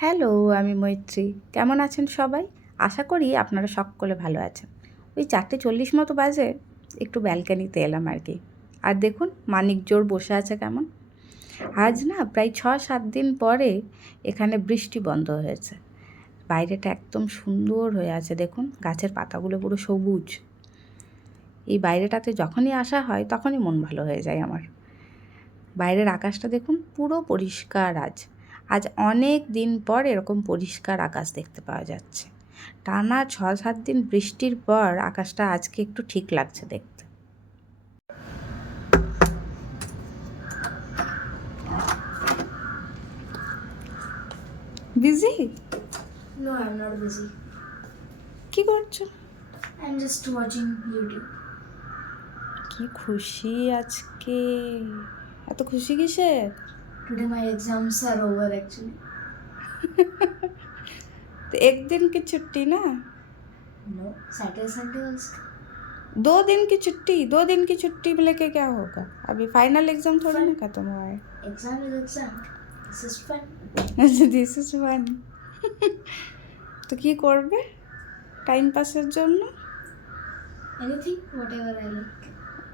Hello, আমি মৈত্রী। কেমন আছেন সবাই? আশা করি আপনারা সকলে ভালো আছেন। ওই 4:40 মতো বাজে, একটু ব্যালকানিতে এলাম আর কি। আর দেখুন মানিক জোর বসে আছে কেমন। আজ না প্রায় 6-7 দিন পরে এখানে বৃষ্টি বন্ধ হয়েছে। বাইরেটা একদম সুন্দর হয়ে আছে, দেখুন গাছের পাতাগুলো পুরো সবুজ। এই বাইরেটাতে যখনই আসা হয় তখনই মন ভালো হয়ে যায় আমার। বাইরের আকাশটা দেখুন পুরো পরিষ্কার আজ। আজ অনেক দিন পর এরকম পরিষ্কার আকাশ দেখতে পাওয়া যাচ্ছে। টানা 6-7 দিন বৃষ্টির পর আকাশটা আজকে একটু ঠিক লাগছে দেখতে। Busy? No, I'm not busy. কি করছো? I'm just watching YouTube. কি খুশি আজকে! এত খুশি কিসের? Today my exams are over actually. तो एक दिन की छुट्टी ना? No, Saturday, Sunday also. 2 दिन की छुट्टी, 2 दिन की छुट्टी में लेके क्या होगा? अभी फाइनल एग्जाम थोड़ी ना खत्म हुआ है। Exam is exam. This is fun. This is one. তো কি করবে টাইম পাসের জন্য? Anything, whatever I like.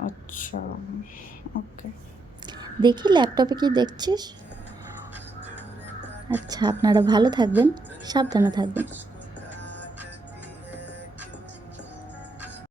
আচ্ছা, ওকে। দেখি ল্যাপটপে কি দেখছিস? আচ্ছা, আপনারা ভালো থাকবেন, সাবধানে থাকবেন।